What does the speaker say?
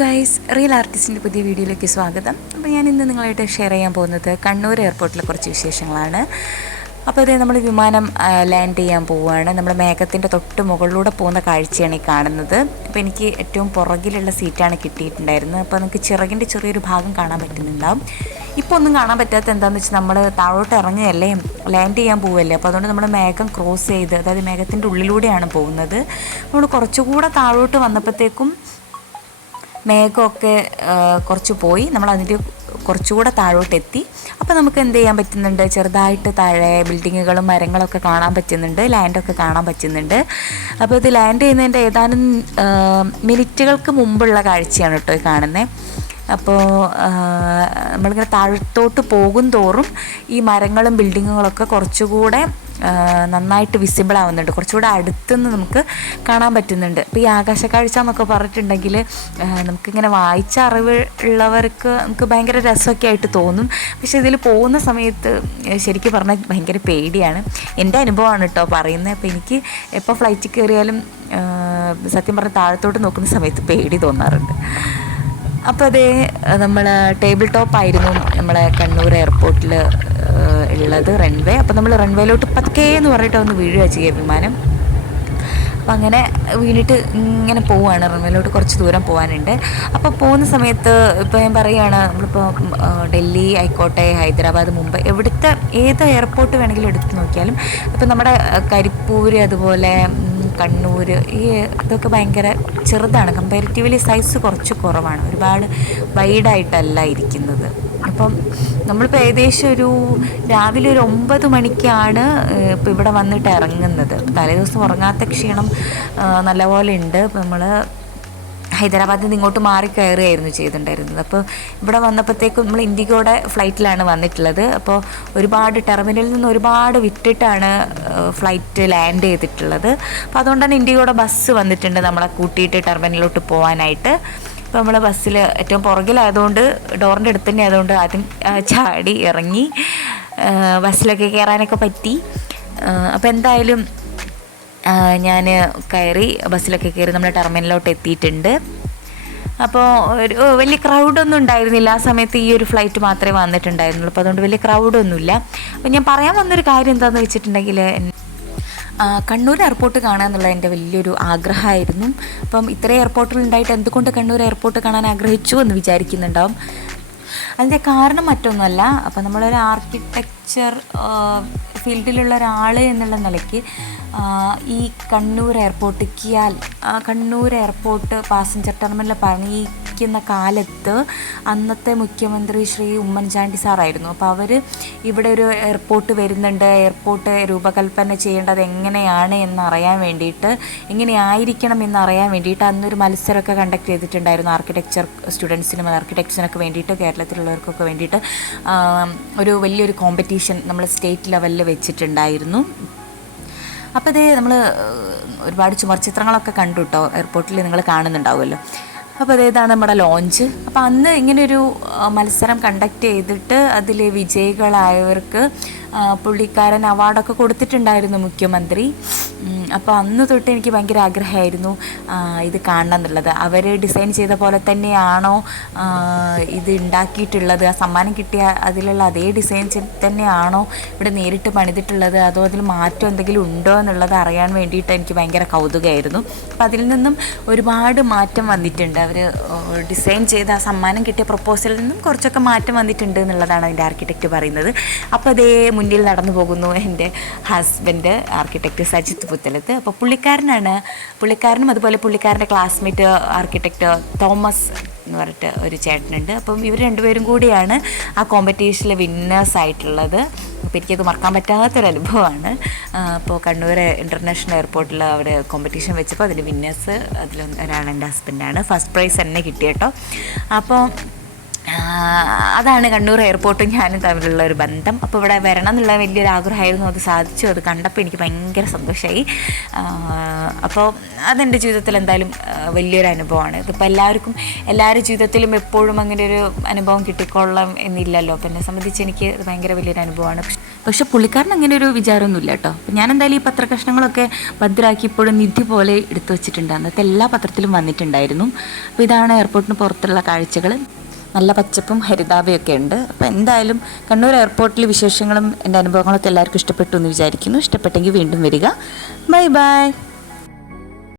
Guys real ആർട്ടിസ്റ്റിന്റെ പുതിയ വീഡിയോയിലേക്ക് സ്വാഗതം. അപ്പോൾ ഞാൻ ഇന്ന് നിങ്ങളായിട്ട് ഷെയർ ചെയ്യാൻ പോകുന്നത് കണ്ണൂർ എയർപോർട്ടിലെ കുറച്ച് വിശേഷങ്ങളാണ്. അപ്പോൾ അതേ നമ്മൾ വിമാനം ലാൻഡ് ചെയ്യാൻ പോവുകയാണ്. നമ്മൾ മേഘത്തിന്റെ തൊട്ട് മുകളിലൂടെ പോകുന്ന കാഴ്ചയാണ് ഈ കാണുന്നത്. അപ്പോൾ എനിക്ക് ഏറ്റവും പുറകിലുള്ള സീറ്റാണ് കിട്ടിയിട്ടുണ്ടായിരുന്നത്. അപ്പോൾ നമുക്ക് ചിറകിന്റെ ചെറിയൊരു ഭാഗം കാണാൻ പറ്റുന്നുണ്ടാവും. ഇപ്പോൾ ഒന്നും കാണാൻ പറ്റാത്ത എന്താണെന്ന് വെച്ചാൽ നമ്മൾ താഴോട്ട് ഇറങ്ങുകയല്ലേ? ലാൻഡ് ചെയ്യാൻ പോവല്ലേ അപ്പോൾ അതുകൊണ്ട് നമ്മൾ മേഘം ക്രോസ് ചെയ്ത് അതായത് മേഘത്തിന്റെ ഉള്ളിലൂടെയാണ് പോകുന്നത്. നമ്മൾ കുറച്ചുകൂടെ താഴോട്ട് വന്നപ്പോഴത്തേക്കും മേഘമൊക്കെ കുറച്ച് പോയി. നമ്മൾ അതിന്റെ കുറച്ചുകൂടെ താഴോട്ട് എത്തി അപ്പോൾ നമുക്ക് എന്ത് ചെയ്യാൻ പറ്റുന്നുണ്ട്? ചെറുതായിട്ട് താഴെ ബിൽഡിങ്ങുകളും മരങ്ങളൊക്കെ കാണാൻ പറ്റുന്നുണ്ട്. ലാൻഡൊക്കെ കാണാൻ പറ്റുന്നുണ്ട്. അപ്പോൾ ഇത് ലാൻഡ് ചെയ്യുന്നതിന്റെ ഏതാനും മിനിറ്റുകൾക്ക് മുമ്പുള്ള കാഴ്ചയാണ് കേട്ടോ ഈ കാണുന്നത് അപ്പോൾ നമ്മളിങ്ങനെ താഴത്തോട്ട് പോകും തോറും ഈ മരങ്ങളും ബിൽഡിങ്ങുകളൊക്കെ കുറച്ചുകൂടെ നന്നായിട്ട് വിസിബിൾ ആവുന്നുണ്ട്. കുറച്ചുകൂടെ അടുത്തുനിന്ന് നമുക്ക് കാണാൻ പറ്റുന്നുണ്ട്. ഇപ്പോൾ ഈ ആകാശ കാഴ്ച എന്നൊക്കെ പറഞ്ഞിട്ടുണ്ടെങ്കിൽ നമുക്കിങ്ങനെ വായിച്ച അറിവ് ഉള്ളവർക്ക് നമുക്ക് ഭയങ്കര രസമൊക്കെ ആയിട്ട് തോന്നും. പക്ഷെ ഇതിൽ പോകുന്ന സമയത്ത് ശരിക്കും പറഞ്ഞാൽ ഭയങ്കര പേടിയാണ്. എന്റെ അനുഭവമാണ് കേട്ടോ പറയുന്നത്. അപ്പോൾ എനിക്ക് എപ്പോൾ ഫ്ലൈറ്റിൽ കയറിയാലും സത്യം പറഞ്ഞാൽ താഴത്തോട്ട് നോക്കുന്ന സമയത്ത് പേടി തോന്നാറുണ്ട്. അപ്പോൾ അതേ നമ്മൾ ടേബിൾ ടോപ്പായിരുന്നു നമ്മളെ കണ്ണൂർ എയർപോർട്ടിൽ ഉള്ളത് റൺവേ അപ്പോൾ നമ്മൾ റൺവേയിലോട്ട് പതുക്കേ എന്ന് പറഞ്ഞിട്ട് ഒന്ന് വീഴുക ചെയ്യുക വിമാനം. അപ്പം അങ്ങനെ വീണിട്ട് ഇങ്ങനെ പോവുകയാണ് റൺവേയിലോട്ട് കുറച്ച് ദൂരം പോകാനുണ്ട് അപ്പോൾ പോകുന്ന സമയത്ത് ഇപ്പോൾ ഞാൻ പറയുകയാണ് നമ്മളിപ്പോൾ ഡൽഹി ആയിക്കോട്ടെ ഹൈദരാബാദ് മുംബൈ എവിടുത്തെ ഏത് എയർപോർട്ട് വേണമെങ്കിലും എടുത്ത് നോക്കിയാലും ഇപ്പോൾ നമ്മുടെ കരിപ്പൂർ അതുപോലെ കണ്ണൂർ ഈ അതൊക്കെ ഭയങ്കര ചെറുതാണ്. കമ്പാരിറ്റീവ്ലി സൈസ് കുറച്ച് കുറവാണ്. ഒരുപാട് വൈഡായിട്ടല്ല ഇരിക്കുന്നത്. അപ്പം നമ്മളിപ്പോൾ ഏകദേശം ഒരു രാവിലെ ഒരു ഒമ്പത് മണിക്കാണ് ഇപ്പോൾ ഇവിടെ വന്നിട്ട് ഇറങ്ങുന്നത്. തലേദിവസം ഉറങ്ങാത്ത ക്ഷീണം നല്ലപോലെ ഉണ്ട്. നമ്മൾ ഹൈദരാബാദിൽ നിന്ന് ഇങ്ങോട്ട് മാറി കയറുകയായിരുന്നു ചെയ്തിട്ടുണ്ടായിരുന്നത്. അപ്പോൾ ഇവിടെ വന്നപ്പോഴത്തേക്കും നമ്മൾ ഇൻഡിഗോയുടെ ഫ്ലൈറ്റിലാണ് വന്നിട്ടുള്ളത്. അപ്പോൾ ഒരുപാട് ടെർമിനലിൽ നിന്ന് ഒരുപാട് വിട്ടിട്ടാണ് ഫ്ലൈറ്റ് ലാൻഡ് ചെയ്തിട്ടുള്ളത്. അപ്പോൾ അതുകൊണ്ടാണ് തന്നെ ബസ് വന്നിട്ടുണ്ട് നമ്മളെ കൂട്ടിയിട്ട് ടെർമിനലിലോട്ട് പോകാനായിട്ട് അപ്പോൾ നമ്മൾ ബസ്സിൽ ഏറ്റവും പുറകിലായതുകൊണ്ട് ഡോറിന്റെ അടുത്ത് തന്നെ ആയതുകൊണ്ട് ആദ്യം ചാടി ഇറങ്ങി ബസ്സിലൊക്കെ കയറാനൊക്കെ പറ്റി. അപ്പോൾ എന്തായാലും ഞാൻ കയറി ബസ്സിലൊക്കെ കയറി നമ്മൾ ടെർമിനലിലോട്ട് എത്തിയിട്ടുണ്ട്. അപ്പോൾ ഒരു വലിയ ക്രൗഡൊന്നും ഉണ്ടായിരുന്നില്ല. ആ സമയത്ത് ഈ ഒരു ഫ്ലൈറ്റ് മാത്രമേ വന്നിട്ടുണ്ടായിരുന്നുള്ളൂ. അപ്പോൾ അതുകൊണ്ട് വലിയ ക്രൗഡൊന്നുമില്ല അപ്പോൾ ഞാൻ പറയാൻ വന്നൊരു കാര്യം എന്താണെന്ന് വെച്ചിട്ടുണ്ടെങ്കിൽ കണ്ണൂർ എയർപോർട്ട് കാണുക എന്നുള്ളത് എന്റെ വലിയൊരു ആഗ്രഹമായിരുന്നു. അപ്പം ഇത്രയും എയർപോർട്ടിൽ ഉണ്ടായിട്ട് എന്തുകൊണ്ട് കണ്ണൂർ എയർപോർട്ട് കാണാൻ ആഗ്രഹിച്ചു എന്ന് വിചാരിക്കുന്നുണ്ടാവും. അതിന്റെ കാരണം മറ്റൊന്നുമല്ല. അപ്പോൾ നമ്മളൊരു ആർക്കിടെക്ചർ ഫീൽഡിലുള്ള ഒരാൾ എന്നുള്ള നിലയ്ക്ക് ഈ Kannur airport KIAL Kannur airport passenger terminal പണിയിക്കുന്ന കാലത്ത് അന്നത്തെ മുഖ്യമന്ത്രി ശ്രീ ഉമ്മൻചാണ്ടി സാറായിരുന്നു. അപ്പോൾ അവർ ഇവിടെ ഒരു എയർപോർട്ട് വരുന്നുണ്ട്. എയർപോർട്ട് രൂപകൽപ്പന ചെയ്യേണ്ടത് എങ്ങനെയാണ് എന്നറിയാൻ വേണ്ടിയിട്ട് എങ്ങനെയായിരിക്കണം എന്നറിയാൻ വേണ്ടിയിട്ട് അന്നൊരു മത്സരമൊക്കെ കണ്ടക്ട് ചെയ്തിട്ടുണ്ടായിരുന്നു. ആർക്കിടെക്ചർ സ്റ്റുഡൻസിനും ആർക്കിടെക്ചറിനൊക്കെ വേണ്ടിയിട്ട് കേരളത്തിലുള്ളവർക്കൊക്കെ വേണ്ടിയിട്ട് ഒരു വലിയൊരു കോമ്പറ്റീഷൻ നമ്മൾ സ്റ്റേറ്റ് ലെവലിൽ വെച്ചിട്ടുണ്ടായിരുന്നു. അപ്പോൾ അതേ നമ്മൾ ഒരുപാട് ചുമർചിത്രങ്ങളൊക്കെ കണ്ടു കേട്ടോ എയർപോർട്ടിൽ നിങ്ങൾ കാണുന്നുണ്ടാവുമല്ലോ. അപ്പോൾ അതേതാണ് നമ്മുടെ ലോഞ്ച് അപ്പോൾ അന്ന് ഇങ്ങനെയൊരു ആ, മത്സരം കണ്ടക്ട് ചെയ്തിട്ട് അതിലെ വിജയികളായവർക്ക് പുള്ളിക്കാരൻ അവാർഡൊക്കെ കൊടുത്തിട്ടുണ്ടായിരുന്നു മുഖ്യമന്ത്രി. അപ്പോൾ അന്ന് തൊട്ട് എനിക്ക് ഭയങ്കര ആഗ്രഹമായിരുന്നു ഇത് കാണണം എന്നുള്ളത്. അവർ ഡിസൈൻ ചെയ്ത പോലെ തന്നെയാണോ ഇത് ഉണ്ടാക്കിയിട്ടുള്ളത്? ആ സമ്മാനം കിട്ടിയ അതിലുള്ള അതേ ഡിസൈൻ തന്നെയാണോ ഇവിടെ നേരിട്ട് പണിതിട്ടുള്ളത്? അതോ അതിൽ മാറ്റം എന്തെങ്കിലും ഉണ്ടോ എന്നുള്ളത് അറിയാൻ വേണ്ടിയിട്ട് എനിക്ക് ഭയങ്കര കൗതുകമായിരുന്നു അപ്പോൾ അതിൽ നിന്നും ഒരുപാട് മാറ്റം വന്നിട്ടുണ്ട്. അവർ ഡിസൈൻ ചെയ്ത ആ സമ്മാനം കിട്ടിയ പ്രപ്പോസലിൽ നിന്നും കുറച്ചൊക്കെ മാറ്റം വന്നിട്ടുണ്ട് എന്നുള്ളതാണ് അതിന്റെ ആർക്കിടെക്റ്റ് പറയുന്നത്. അപ്പോൾ അതേ മുന്നിൽ നടന്നു പോകുന്നു എന്റെ ഹസ്ബൻഡ് ആർക്കിടെക്റ്റ് സജിത്ത് പുത്തലത്ത് അപ്പോൾ പുള്ളിക്കാരനാണ്. പുള്ളിക്കാരനും അതുപോലെ പുള്ളിക്കാരന്റെ ക്ലാസ്മേറ്റ് ആർക്കിടെക്റ്റ് തോമസ് എന്ന് പറഞ്ഞിട്ട് ഒരു ചേട്ടനുണ്ട്. അപ്പം ഇവർ രണ്ടുപേരും കൂടിയാണ് ആ കോമ്പറ്റീഷനിൽ വിന്നേഴ്സ് ആയിട്ടുള്ളത്. അപ്പോൾ എനിക്കത് മറക്കാൻ പറ്റാത്തൊരു അനുഭവമാണ്. അപ്പോൾ കണ്ണൂർ ഇന്റർനാഷണൽ എയർപോർട്ടിൽ അവിടെ കോമ്പറ്റീഷൻ വെച്ചപ്പോൾ അതിൽ വിന്നേഴ്സ് അതിൽ ഒരാൾ എന്റെ ഹസ്ബൻഡാണ് ഫസ്റ്റ് പ്രൈസ് തന്നെ കിട്ടി കേട്ടോ. അപ്പോൾ അതാണ് കണ്ണൂർ എയർപോർട്ടും ഞാനും തമ്മിലുള്ള ഒരു ബന്ധം. അപ്പോൾ ഇവിടെ വരണം എന്നുള്ള വലിയൊരു ആഗ്രഹമായിരുന്നു. അത് സാധിച്ചു. അത് കണ്ടപ്പോൾ എനിക്ക് ഭയങ്കര സന്തോഷമായി അപ്പോൾ അതെന്റെ ജീവിതത്തിൽ എന്തായാലും വലിയൊരു അനുഭവമാണ്. ഇതിപ്പോൾ എല്ലാവർക്കും എല്ലാവരുടെ ജീവിതത്തിലും എപ്പോഴും അങ്ങനെ ഒരു അനുഭവം കിട്ടിക്കൊള്ളാം എന്നില്ലല്ലോ. അപ്പോൾ എന്നെ സംബന്ധിച്ച് എനിക്ക് ഇത് ഭയങ്കര വലിയൊരു അനുഭവമാണ്. പക്ഷേ പുള്ളിക്കാരൻ അങ്ങനെ ഒരു വിചാരമൊന്നുമില്ല കേട്ടോ. അപ്പോൾ ഞാൻ എന്തായാലും ഈ പത്രകഷ്ണങ്ങളൊക്കെ ഭദ്രാക്കി ഇപ്പോഴും നിധി പോലെ എടുത്തു വെച്ചിട്ടുണ്ട്. അന്നത്തെ എല്ലാ പത്രത്തിലും വന്നിട്ടുണ്ടായിരുന്നു. അപ്പോൾ ഇതാണ് എയർപോർട്ടിന് പുറത്തുള്ള കാഴ്ചകൾ നല്ല പച്ചപ്പും ഹരിതാപയൊക്കെ ഉണ്ട്. അപ്പോൾ എന്തായാലും കണ്ണൂർ എയർപോർട്ടിലെ വിശേഷങ്ങളും എന്റെ അനുഭവങ്ങളൊക്കെ എല്ലാവർക്കും ഇഷ്ടപ്പെട്ടു എന്ന് വിചാരിക്കുന്നു. ഇഷ്ടപ്പെട്ടെങ്കിൽ വീണ്ടും വരിക. Bye bye